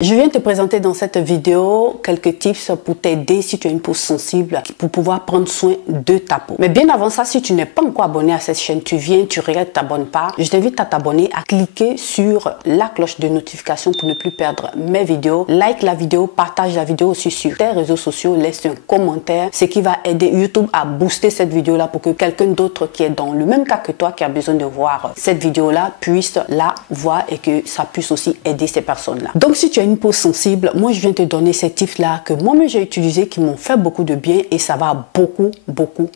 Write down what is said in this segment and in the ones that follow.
Je viens te présenter dans cette vidéo quelques tips pour t'aider si tu as une peau sensible pour pouvoir prendre soin de ta peau. Mais bien avant ça, si tu n'es pas encore abonné à cette chaîne, tu viens, tu regardes, t'abonnes pas, je t'invite à t'abonner, à cliquer sur la cloche de notification pour ne plus perdre mes vidéos. Like la vidéo, partage la vidéo aussi sur tes réseaux sociaux, laisse un commentaire, ce qui va aider YouTube à booster cette vidéo-là pour que quelqu'un d'autre qui est dans le même cas que toi, qui a besoin de voir cette vidéo-là, puisse la voir et que ça puisse aussi aider ces personnes-là. Donc si tu as une peau sensible, moi je viens te donner ces tips là que moi-même j'ai utilisé, qui m'ont fait beaucoup de bien et ça va beaucoup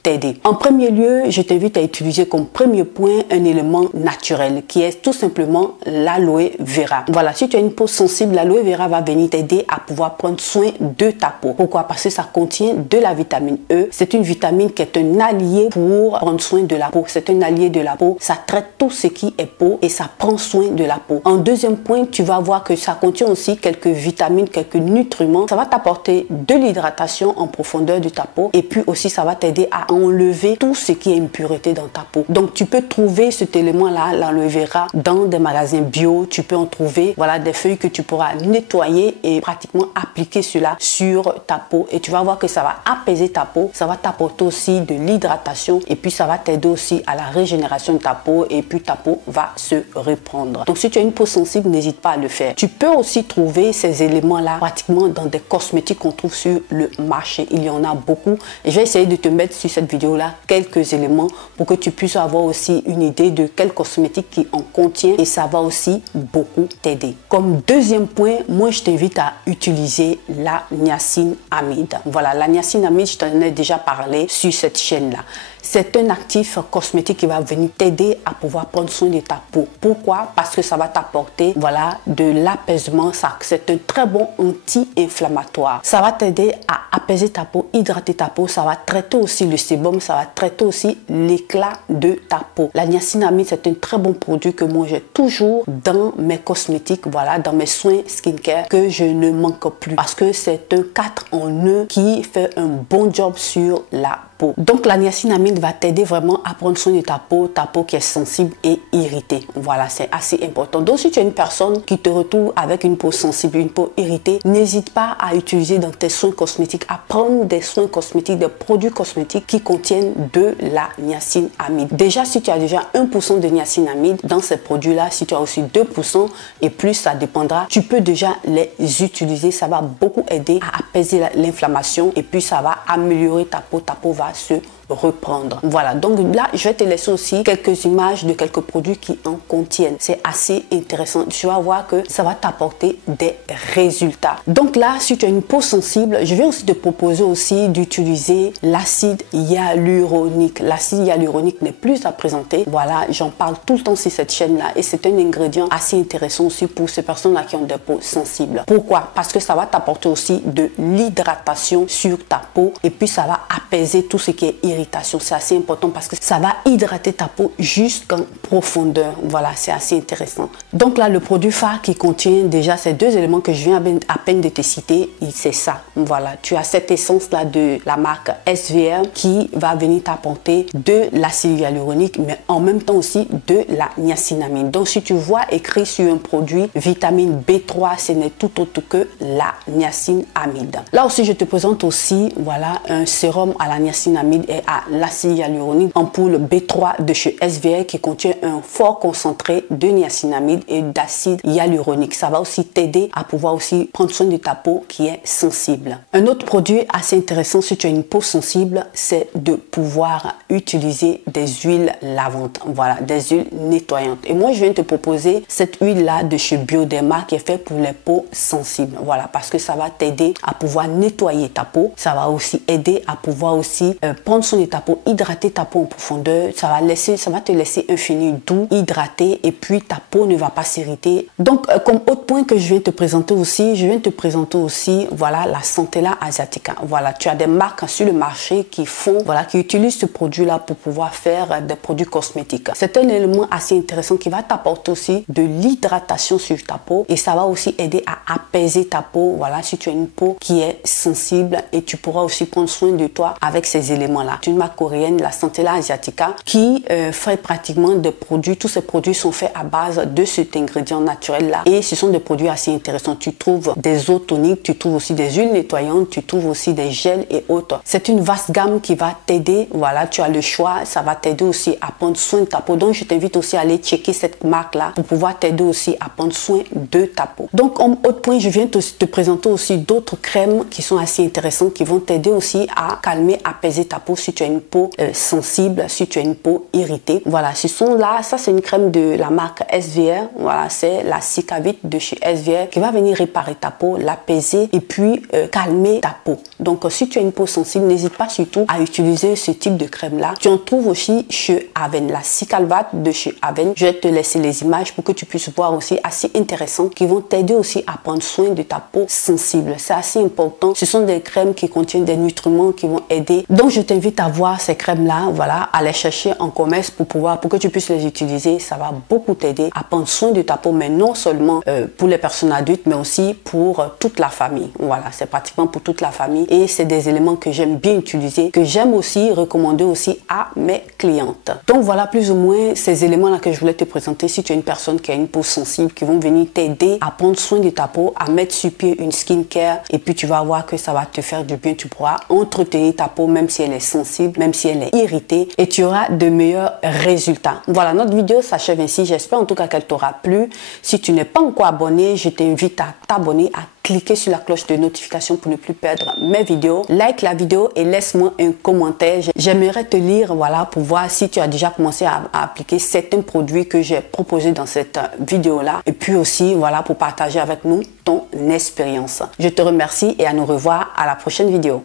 t'aider. En premier lieu, je t'invite à utiliser comme premier point un élément naturel qui est tout simplement l'aloe vera. Voilà, si tu as une peau sensible, l'aloe vera va venir t'aider à pouvoir prendre soin de ta peau. Pourquoi? Parce que ça contient de la vitamine E. C'est une vitamine qui est un allié pour prendre soin de la peau. C'est un allié de la peau. Ça traite tout ce qui est peau et ça prend soin de la peau. En deuxième point, tu vas voir que ça contient aussi quelques vitamines, quelques nutriments. Ça va t'apporter de l'hydratation en profondeur de ta peau et puis aussi ça va t'aider à enlever tout ce qui est impureté dans ta peau. Donc tu peux trouver cet élément-là, l'aloe vera, dans des magasins bio. Tu peux en trouver, voilà, des feuilles que tu pourras nettoyer et pratiquement appliquer cela sur ta peau et tu vas voir que ça va apaiser ta peau. Ça va t'apporter aussi de l'hydratation et puis ça va t'aider aussi à la régénération de ta peau et puis ta peau va se reprendre. Donc si tu as une peau sensible, n'hésite pas à le faire. Tu peux aussi trouver ces éléments-là pratiquement dans des cosmétiques qu'on trouve sur le marché. Il y en a beaucoup. Et je vais essayer de te mettre sur cette vidéo-là quelques éléments pour que tu puisses avoir aussi une idée de quel cosmétique qui en contient et ça va aussi beaucoup t'aider. Comme deuxième point, moi je t'invite à utiliser la niacinamide. Voilà, la niacinamide, je t'en ai déjà parlé sur cette chaîne-là. C'est un actif cosmétique qui va venir t'aider à pouvoir prendre soin de ta peau. Pourquoi? Parce que ça va t'apporter, voilà, de l'apaisement. C'est un très bon anti-inflammatoire. Ça va t'aider à apaiser ta peau, hydrater ta peau. Ça va traiter aussi le sébum. Ça va traiter aussi l'éclat de ta peau. La niacinamide, c'est un très bon produit que moi j'ai toujours dans mes cosmétiques, voilà, dans mes soins skincare, que je ne manque plus. Parce que c'est un 4 en 1 qui fait un bon job sur la peau. Donc la niacinamide va t'aider vraiment à prendre soin de ta peau qui est sensible et irritée. Voilà, c'est assez important. Donc si tu es une personne qui te retrouve avec une peau sensible, une peau irritée, n'hésite pas à utiliser dans tes soins cosmétiques, à prendre des soins cosmétiques, des produits cosmétiques qui contiennent de la niacinamide. Déjà, si tu as déjà 1% de niacinamide dans ces produits-là, si tu as aussi 2% et plus, ça dépendra, tu peux déjà les utiliser. Ça va beaucoup aider à apaiser l'inflammation et puis ça va améliorer ta peau va se reprendre. Voilà, donc là je vais te laisser aussi quelques images de quelques produits qui en contiennent. C'est assez intéressant. Tu vas voir que ça va t'apporter des résultats. Donc là, si tu as une peau sensible, je vais aussi te proposer aussi d'utiliser l'acide hyaluronique. L'acide hyaluronique n'est plus à présenter. Voilà, j'en parle tout le temps sur cette chaîne là et c'est un ingrédient assez intéressant aussi pour ces personnes là qui ont des peaux sensibles. Pourquoi? Parce que ça va t'apporter aussi de l'hydratation sur ta peau et puis ça va apaiser tout ce qui est irritation. C'est assez important parce que ça va hydrater ta peau jusqu'en profondeur. Voilà, c'est assez intéressant. Donc là, le produit phare qui contient déjà ces deux éléments que je viens à peine de te citer, c'est ça. Voilà, tu as cette essence là de la marque SVR qui va venir t'apporter de l'acide hyaluronique, mais en même temps aussi de la niacinamide. Donc si tu vois écrit sur un produit vitamine B3, ce n'est tout autre que la niacinamide. Là aussi, je te présente aussi, voilà, un sérum à la niacinamide et à l'acide hyaluronique en poudre B3 de chez SVR qui contient un fort concentré de niacinamide et d'acide hyaluronique. Ça va aussi t'aider à pouvoir aussi prendre soin de ta peau qui est sensible. Un autre produit assez intéressant si tu as une peau sensible, c'est de pouvoir utiliser des huiles lavantes. Voilà, des huiles nettoyantes. Et moi, je viens te proposer cette huile-là de chez Bioderma qui est faite pour les peaux sensibles. Voilà, parce que ça va t'aider à pouvoir nettoyer ta peau. Ça va aussi aider à pouvoir aussi prendre soin de ta peau, hydrater ta peau en profondeur. Ça va te laisser un fini doux, hydraté et puis ta peau ne va pas s'irriter. Donc comme autre point que je viens te présenter aussi, voilà, la Centella asiatica. Voilà, tu as des marques sur le marché qui font, voilà, qui utilisent ce produit là pour pouvoir faire des produits cosmétiques. C'est un élément assez intéressant qui va t'apporter aussi de l'hydratation sur ta peau et ça va aussi aider à apaiser ta peau. Voilà, si tu as une peau qui est sensible et tu pourras aussi prendre soin de toi avec ces éléments-là. C'est une marque coréenne, la Centella Asiatica, qui fait pratiquement des produits. Tous ces produits sont faits à base de cet ingrédient naturel-là. Et ce sont des produits assez intéressants. Tu trouves des eaux toniques, tu trouves aussi des huiles nettoyantes, tu trouves aussi des gels et autres. C'est une vaste gamme qui va t'aider. Voilà, tu as le choix. Ça va t'aider aussi à prendre soin de ta peau. Donc, je t'invite aussi à aller checker cette marque-là pour pouvoir t'aider aussi à prendre soin de ta peau. Donc, en autre point, je viens te présenter aussi d'autres crèmes qui sont assez intéressantes, qui vont t'aider aussi à calmer, apaiser ta peau si tu as une peau sensible, si tu as une peau irritée. Voilà, ce sont là, ça c'est une crème de la marque SVR. Voilà, c'est la Cicavit de chez SVR qui va venir réparer ta peau, l'apaiser et puis calmer ta peau. Donc, si tu as une peau sensible, n'hésite pas surtout à utiliser ce type de crème-là. Tu en trouves aussi chez Aven, la Cicalvat de chez Aven. Je vais te laisser les images pour que tu puisses voir aussi, assez intéressant, qui vont t'aider aussi à prendre soin de ta peau sensible. C'est assez important. Ce sont des crèmes qui contiennent des nutriments qui vont aider. Donc, je t'invite à voir ces crèmes-là, voilà, à les chercher en commerce pour que tu puisses les utiliser. Ça va beaucoup t'aider à prendre soin de ta peau, mais non seulement pour les personnes adultes, mais aussi pour toute la famille. Voilà, c'est pratiquement pour toute la famille et c'est des éléments que j'aime bien utiliser, que j'aime aussi recommander aussi à mes clientes. Donc, voilà plus ou moins ces éléments-là que je voulais te présenter. Si tu es une personne qui a une peau sensible, qui vont venir t'aider à prendre soin de ta peau, à mettre sur pied une skincare et puis tu vas voir que ça va te faire du bien. Tu pourras entretenir ta peau même si elle est sensible, même si elle est irritée et tu auras de meilleurs résultats. Voilà, notre vidéo s'achève ainsi. J'espère en tout cas qu'elle t'aura plu. Si tu n'es pas encore abonné, je t'invite à t'abonner, à cliquer sur la cloche de notification pour ne plus perdre mes vidéos. Like la vidéo et laisse-moi un commentaire. J'aimerais te lire, voilà, pour voir si tu as déjà commencé à appliquer certains produits que j'ai proposés dans cette vidéo-là. Et puis aussi, voilà, pour partager avec nous ton expérience. Je te remercie et à nous revoir à la prochaine vidéo.